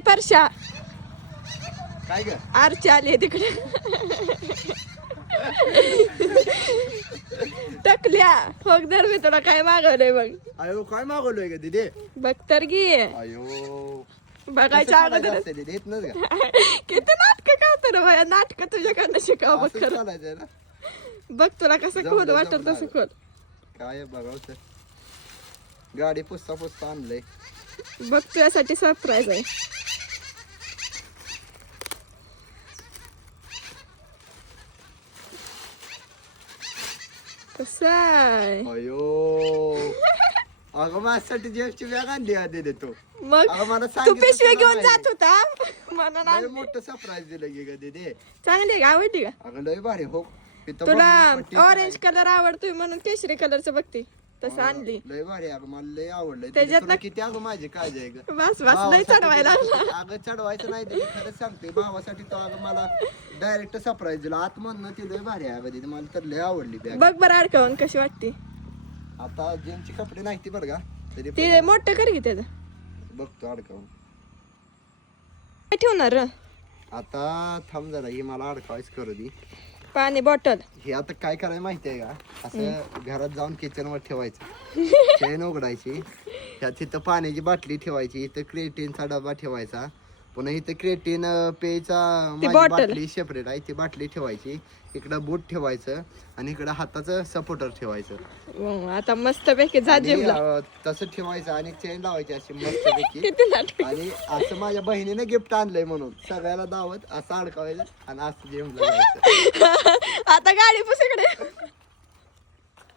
परशा काय ग आरची आली तिकडे टकल्या हो दर मी तुला काय मागवलंय बघ अयो काय मागवलोय ग दीदी बघ तर घे अयो बघायच्या अगोदर दीदी येत नच का किती नाटक करतो रे बाया नाटक तुझ्याकडनं शिकाव बघ असंच खरं चालायचंय ना बघ तुला कसं जमलं, खोल वाटत जमलं. तसं खोल काय बघावं गाडी पुसता पुसता आणलंय बघ तुझ्यासाठी सरप्राईज आहे कसं आहे अयो अगं माझ्यासाठी जेफची बॅग आणली आधी देतो मग अगं मला तू सांगितलं पिशवी तुला घेऊन माहिती. जात होता म्हणून लय आणली. मोठं सरप्राईज दिलं की ग दीदी चांगली आहे का आवडली का अगं लय भारी हो इथं तुला बघ, पट्टी ऑरेंज कलर आवडतोय म्हणून केशरी कलरचं बघते तसं आणली लय भारी आहे, अगं मला लय आवडलंय त्याच्यात तुला किती अगं माझी काळजी आहे ग बस बस नाही चढवायला लागला. अगं चढवायचं नाही तरी खरंच सांगते भावासाठी तो अगं मला डायरेक्ट सरप्राईज दिला आत म्हणणं ती लय भारी आहे अगं दीदी मला तर लय आवडली बॅग बघ बरं अडकावून कशी वाटते आता जेंटची कपडे नाही ती बरं का तरी ते पण मोठं कर की त्याचं बघतो अडकावून काय ठेवणार र? आता थांब जरा ही मला अडकावायच करू दे पाणी बॉटल हे आता काय करायला माहिती आहे का असं घरात जाऊन किचन वर ठेवायचं चेन उघडायची त्यात तिथं पाण्याची बाटली ठेवायची इथं क्रेटीनचा डबा ठेवायचा पुन्हा इथं क्रेटीन पेयचा माझी bottle. बाटली सेपरेट आहे ती बाटली ठेवायची इकडं बूट ठेवायचं आणि इकडं हाताचं सपोर्टर ठेवायचं आता मस्त पैकी जा आणि, जिमला तसं ठेवायचं आणि चेन लावायची अशी मस्त पैकी किती नाटक आणि असं माझ्या बहिणीने गिफ्ट आणलंय म्हणून सगळ्याला दावत असं अडकावायचं आणि असं जेवण आता गाडी पुस इकडे